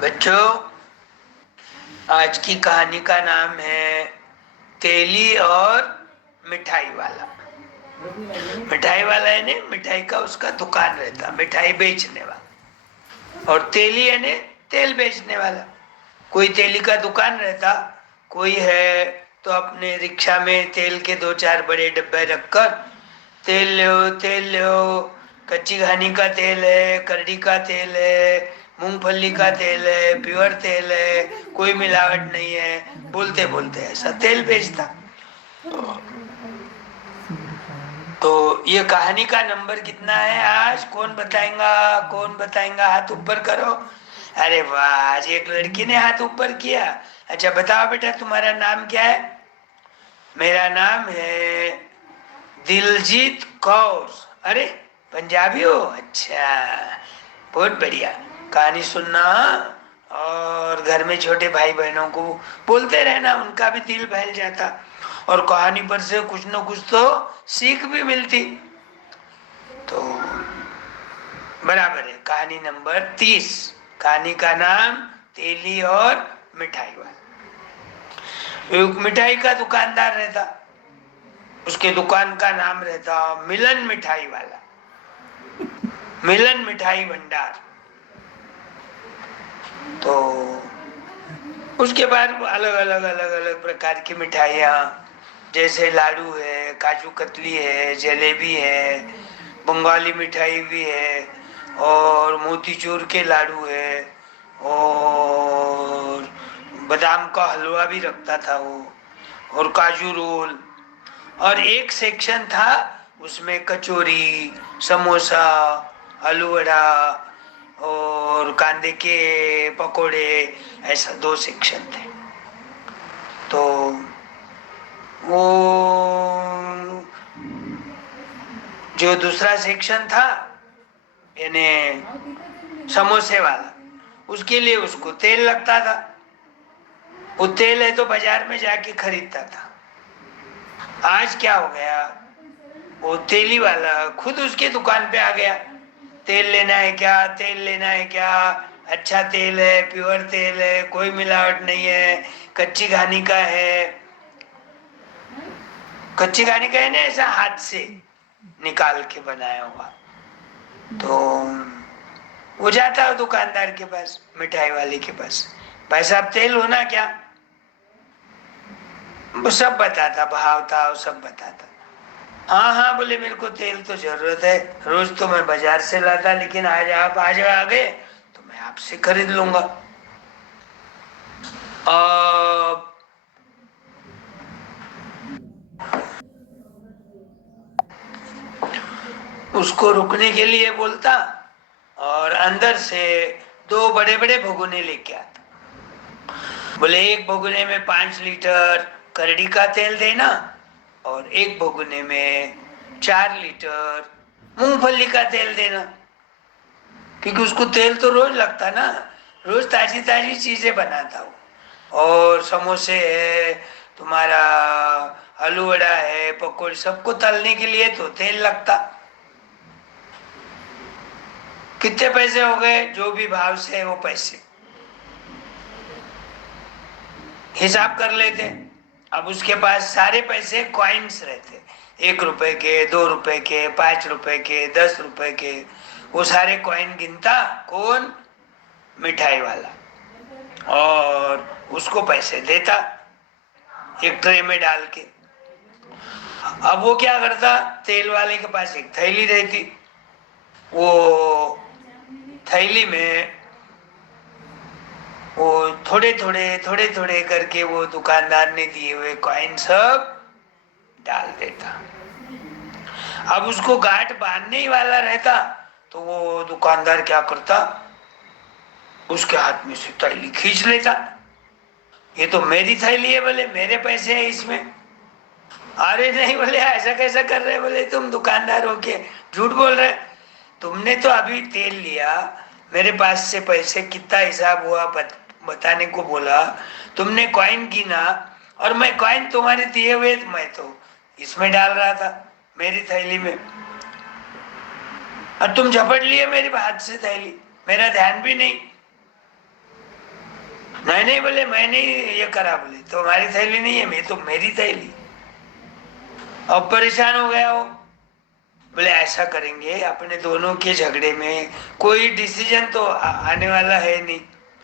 बच्चों, आज की कहानी का नाम है तेली और मिठाई वाला। मिठाई वाला है ने मिठाई का उसका दुकान रहता, मिठाई बेचने वाला। और तेली है ने तेल बेचने वाला। कोई तेली का दुकान रहता, कोई है तो अपने रिक्शा में तेल के 2-4 बड़े डब्बे रखकर तेल लो, कच्ची घानी का तेल है, करडी का तेल है, मूंगफली का तेल है, प्योर तेल है, कोई मिलावट नहीं है, बोलते बोलते ऐसा तेल बेचता। तो ये कहानी का नंबर कितना है आज? कौन बताएगा? कौन बताएगा? हाथ ऊपर करो। अरे वाह, आज एक लड़की ने हाथ ऊपर किया। अच्छा बताओ बेटा, तुम्हारा नाम क्या है? मेरा नाम है दिलजीत कौर। अरे पंजाबी हो? अच्छा, बहुत बढ़िया। कहानी सुनना और घर में छोटे भाई बहनों को बोलते रहना, उनका भी दिल बहल जाता और कहानी पर से कुछ न कुछ तो सीख भी मिलती। तो बराबर है। कहानी नंबर 30। कहानी का नाम तेली और मिठाई वाला। एक मिठाई का दुकानदार रहता, उसके दुकान का नाम रहता मिलन मिठाई वाला, मिलन मिठाई भंडार। तो उसके बाद अलग अलग प्रकार की मिठाइयाँ, जैसे लाडू है, काजू कतली है, जलेबी है, बंगाली मिठाई भी है, और मोतीचूर के लाडू है, और बादाम का हलवा भी रखता था वो, और काजू रोल। और एक सेक्शन था उसमें कचौरी, समोसा, आलू वड़ा और कांदे के पकोड़े, ऐसा 2 सेक्शन थे। तो वो जो दूसरा सेक्शन था यानी समोसे वाला, उसके लिए उसको तेल लगता था। वो तेल है तो बाजार में जाके खरीदता था। आज क्या हो गया, वो तेली वाला खुद उसके दुकान पे आ गया। तेल लेना है क्या? तेल लेना है क्या? अच्छा तेल है, प्योर तेल है, कोई मिलावट नहीं है, कच्ची घानी का है। कच्ची घानी का है ना, ऐसा हाथ से निकाल के बनाया हुआ। तो वो जाता है दुकानदार के पास, मिठाई वाले के पास, भाई साहब तेल होना क्या? वो सब बताता, भाव था वो सब बताता। हाँ हाँ बोले, मेरे को तेल तो जरूरत है, रोज तो मैं बाजार से लाता, लेकिन आज आप आज आ गए तो मैं आपसे खरीद लूंगा। उसको रुकने के लिए बोलता और अंदर से 2 बड़े बड़े भगोने लेके आता। बोले एक भगोने में 5 लीटर करड़ी का तेल देना और एक भगोने में 4 लीटर मूंगफली का तेल देना, क्योंकि उसको तेल तो रोज लगता ना, रोज ताजी ताजी चीजें बनाता हूँ। और समोसे है, तुम्हारा आलू वड़ा है, पकौड़े, सबको तलने के लिए तो तेल लगता। कितने पैसे हो गए? जो भी भाव से है वो पैसे हिसाब कर लेते। अब उसके पास सारे पैसे कॉइन्स रहते, 1 रुपए के, 2 रुपए के, 5 रुपए के, 10 रुपए के। वो सारे कॉइन गिनता कौन? मिठाई वाला। और उसको पैसे देता एक ट्रे में डाल के। अब वो क्या करता, तेल वाले के पास एक थैली रहती, वो थैली में वो थोड़े थोड़े करके वो दुकानदार ने दिए हुए कॉइन सब डाल देता। अब उसको गांठ बांधने ही वाला रहता तो वो दुकानदार क्या करता, उसके हाथ में से थैली खींच लेता। ये तो मेरी थैली है, बोले मेरे पैसे है इसमें। अरे नहीं, बोले ऐसा कैसा कर रहे? बोले तुम दुकानदार हो के झूठ बोल रहे, तुमने तो अभी तेल लिया, मेरे पास से पैसे कितना हिसाब हुआ बताने को बोला, तुमने कॉइन गिना और मैं कॉइन तुम्हारे दिए हुए मैं तो इसमें डाल रहा था मेरी थैली में, और तुम झपट लिए मेरे हाथ से थैली, मेरा ध्यान भी नहीं। नहीं नहीं बोले, मैं नहीं ये करा, बोले तो हमारी थैली नहीं है, मैं तो मेरी थैली। अब परेशान हो गया वो, बोले ऐसा करेंगे, अपने दोनों के झगड़े में कोई डिसीजन तो आने वाला है नहीं,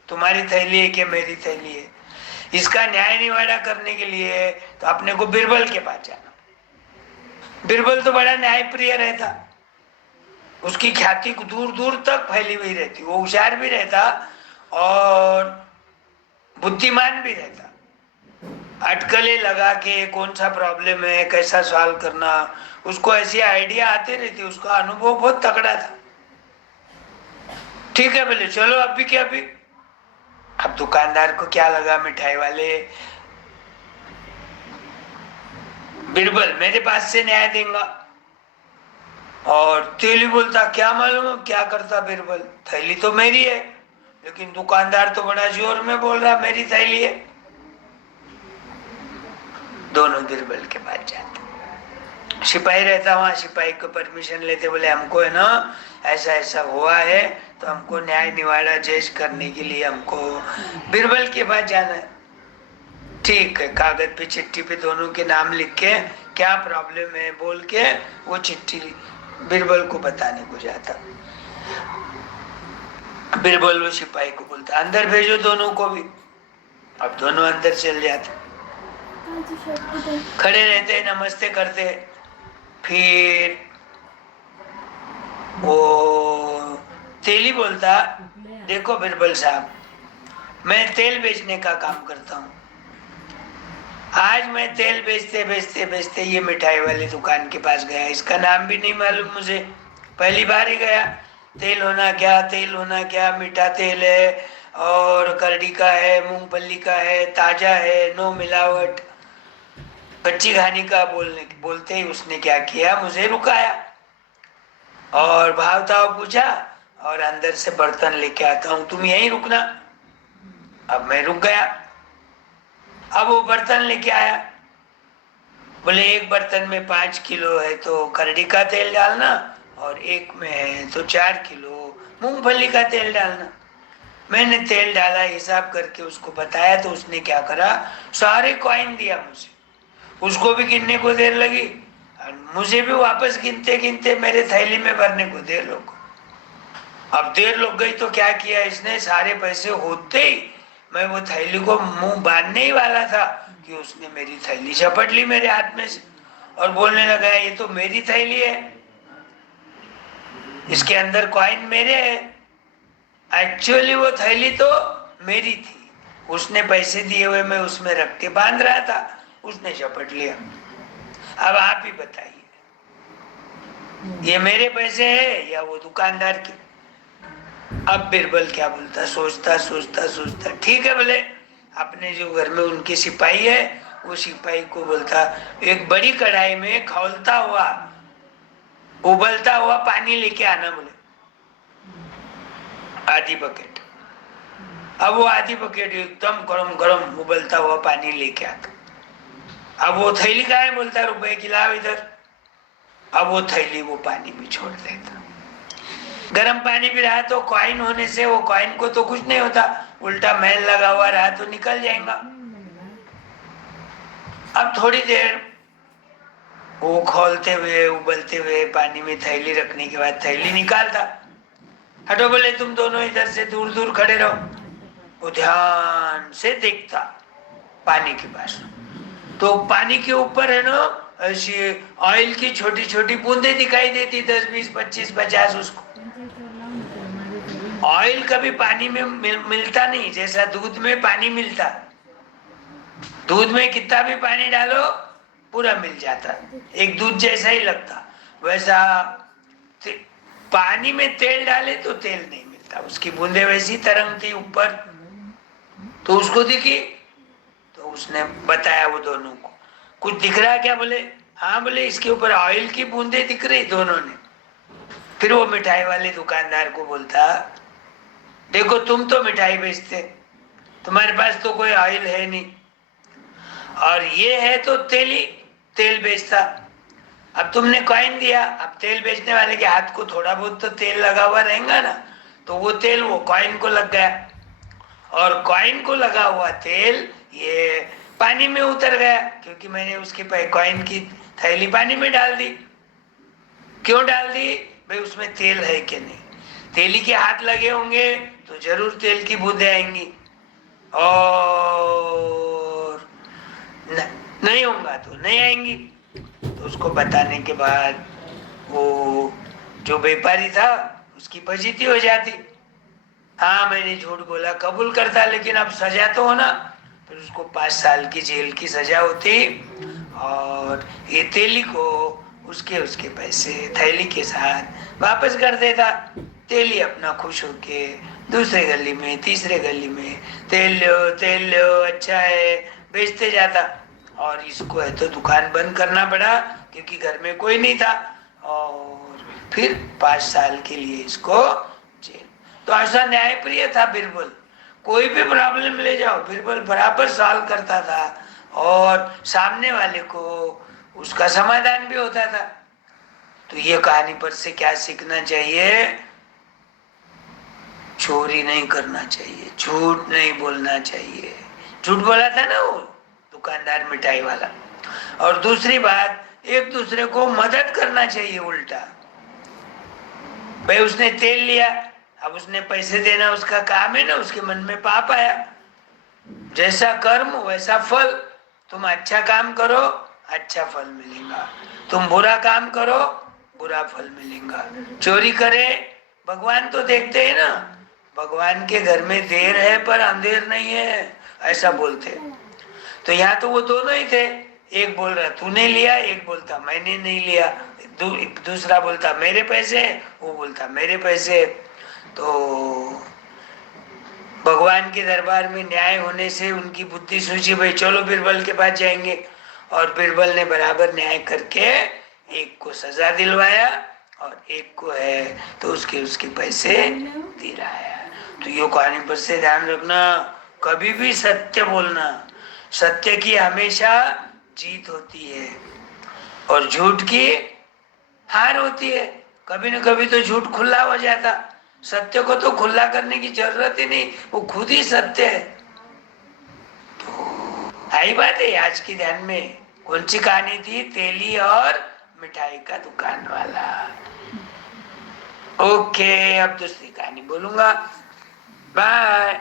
तुम्हारी थैली है कि मेरी थैली है, इसका न्याय निवाड़ा करने के लिए तो अपने को बिरबल के पास जाना। बिरबल तो बड़ा न्यायप्रिय रहता, उसकी ख्याति दूर दूर तक फैली हुई रहती, वो होशियार भी रहता और बुद्धिमान भी रहता। अटकलें लगा के कौन सा प्रॉब्लम है कैसा सॉल्व करना, उसको ऐसी आइडिया आते रहती, उसका अनुभव बहुत तगड़ा था। ठीक है बोले चलो अभी क्या अभी। अब दुकानदार को क्या लगा, मिठाई वाले बिरबल मेरे पास से न्याय देगा, और तेली बोलता क्या मालूम क्या करता बिरबल, थैली तो मेरी है, लेकिन दुकानदार तो बड़ा जोर में बोल रहा मेरी थैली है। दोनों बिरबल के पास जाते, सिपाही रहता वहां, सिपाही को परमिशन लेते, बोले हमको है ना ऐसा ऐसा हुआ है, तो हमको न्याय निवाड़ा जज करने के लिए हमको बिरबल के पास जाना है। ठीक है, कागज पे चिट्ठी पे दोनों के नाम लिख के क्या प्रॉब्लम है बोल के वो चिट्ठी बिरबल को बताने को जाता। बिरबल वो सिपाही को बोलता अंदर भेजो दोनों को भी। अब दोनों अंदर चल जाते, खड़े रहते नमस्ते करते। फिर वो तेली बोलता देखो बिरबल साहब, मैं तेल बेचने का काम करता हूँ, आज मैं तेल बेचते बेचते बेचते ये मिठाई वाली दुकान के पास गया, इसका नाम भी नहीं मालूम मुझे, पहली बार ही गया। तेल होना क्या, तेल होना क्या, मीठा तेल है और करडी का है, मूंगफली का है, ताजा है, नो मिलावट, कच्ची घानी का बोलते ही उसने क्या किया, मुझे रुकाया और भाव ताव पूछा और अंदर से बर्तन लेके आता हूँ, तुम यहीं रुकना। अब मैं रुक गया। अब वो बर्तन लेके आया, बोले एक बर्तन में 5 किलो है तो करडी का तेल डालना, और एक में है तो 4 किलो मूंगफली का तेल डालना। मैंने तेल डाला, हिसाब करके उसको बताया, तो उसने क्या करा, सारे कॉइन दिया मुझे, उसको भी गिनने को देर लगी और मुझे भी वापस गिनते गिनते मेरे थैली में भरने को देर लग। अब देर लग गई तो क्या किया इसने, सारे पैसे होते ही मैं वो थैली को मुंह बांधने ही वाला था कि उसने मेरी थैली झपट ली मेरे हाथ में से और बोलने लगा ये तो मेरी थैली है, इसके अंदर कॉइन मेरे हैं। एक्चुअली वो थैली तो मेरी थी, उसने पैसे दिए हुए मैं उसमें रख के बांध रहा था, उसने झपट लिया। अब आप ही बताइए ये मेरे पैसे है या वो दुकानदार के। अब बिरबल क्या बोलता, सोचता सोचता सोचता, ठीक है बोले अपने जो घर में उनके सिपाही है वो सिपाही को बोलता एक बड़ी कढ़ाई में खौलता हुआ उबलता हुआ पानी लेके आना, बोले आधी बकेट। अब वो आधी बकेट एकदम गरम गरम उबलता हुआ पानी लेके आता। अब वो थैली कहाँ है, बोलता रुपए की लाओ इधर। अब वो थैली वो पानी में छोड़ देता, गर्म पानी भी रहा तो कॉइन होने से वो कॉइन को तो कुछ नहीं होता, उल्टा मैल लगा हुआ रहा तो निकल जाएगा। अब थोड़ी देर वो खोलते हुए उबलते हुए पानी में थैली रखने के बाद थैली निकालता, हटो बोले तुम दोनों इधर से दूर दूर खड़े रहो। वो ध्यान से देखता पानी के पास, तो पानी के ऊपर है ना ऐसी ऑयल की छोटी छोटी बूंदे दिखाई देती, 10 20 25 50। उसको ऑयल कभी पानी में मिलता नहीं, जैसा दूध में पानी मिलता, दूध में कितना भी पानी डालो पूरा मिल जाता, एक दूध जैसा ही लगता, वैसा पानी में तेल डाले तो तेल नहीं मिलता, उसकी बूंदे वैसी तरंगती ऊपर। तो उसको दिखी तो उसने बताया वो दोनों को, कुछ दिख रहा है क्या, बोले हाँ, बोले इसके ऊपर ऑयल की बूंदे दिख रही दोनों ने। फिर वो मिठाई वाले दुकानदार को बोलता देखो तुम तो मिठाई बेचते, तुम्हारे पास तो कोई ऑयल है नहीं, और ये है तो तेल बेचता। अब तुमने कॉइन दिया, अब तेल बेचने वाले के हाथ को थोड़ा बहुत तो तेल लगा हुआ रहेगा ना, तो वो तेल वो कॉइन को लग गया और कॉइन को लगा हुआ तेल ये पानी में उतर गया, क्योंकि मैंने उसके कॉइन की थैली पानी में डाल दी। क्यों डाल दी? भाई उसमें तेल है कि नहीं। तेली के हाथ लगे होंगे तो जरूर तेल की बूंदें आएंगी, और नहीं होगा तो नहीं आएंगी। तो उसको बताने के बाद वो जो व्यापारी था उसकी फजीती हो जाती। हाँ मैंने झूठ बोला कबूल करता, लेकिन अब सजा तो हो ना। फिर उसको 5 साल की जेल की सजा होती, और ये तेली को उसके उसके पैसे थैली के साथ वापस कर देता। तेली अपना खुश होके दूसरे गली में तीसरे गली में तेल लो अच्छा है बेचते जाता। और इसको है तो दुकान बंद करना पड़ा, क्योंकि घर में कोई नहीं था। और फिर 5 साल के लिए इसको जेल। तो ऐसा न्यायप्रिय था बिरबल। कोई भी प्रॉब्लम ले जाओ बिरबल बराबर सॉल्व करता था, और सामने वाले को उसका समाधान भी होता था। तो ये कहानी पर से क्या सीखना चाहिए? चोरी नहीं करना चाहिए, झूठ नहीं बोलना चाहिए। झूठ बोला था ना वो दुकानदार मिठाई वाला। और दूसरी बात, एक दूसरे को मदद करना चाहिए उल्टा। भाई उसने तेल लिया, अब उसने पैसे देना उसका काम है ना, उसके मन में पाप आया। जैसा कर्म वैसा फल। तुम अच्छा काम करो अच्छा फल मिलेगा, तुम बुरा काम करो बुरा फल मिलेगा। चोरी करे, भगवान तो देखते हैं ना, भगवान के घर में देर है पर अंधेर नहीं है, ऐसा बोलते। तो यहाँ तो वो दोनों ही थे। एक बोल रहा तूने लिया, एक बोलता मैंने नहीं लिया। दूसरा बोलता मेरे पैसे, वो बोलता मेरे पैसे। तो भगवान के दरबार में न्याय होने से उनकी बुद्धि सूझी, भाई चलो बिरबल के पास जाएंगे। और बिरबल ने बराबर न्याय करके एक को सजा दिलवाया और एक को है तो उसके उसके पैसे दिलाया। तो ये कहानी पर से ध्यान रखना, कभी भी सत्य बोलना। सत्य की हमेशा जीत होती है और झूठ की हार होती है। कभी न कभी तो झूठ खुला हो जाता, सत्य को तो खुला करने की जरूरत ही नहीं, वो खुद ही सत्य है। तो आई बात है आज की ध्यान में। कौन सी कहानी थी? तेली और मिठाई का दुकान वाला। ओके अब दूसरी कहानी बोलूंगा। बाय।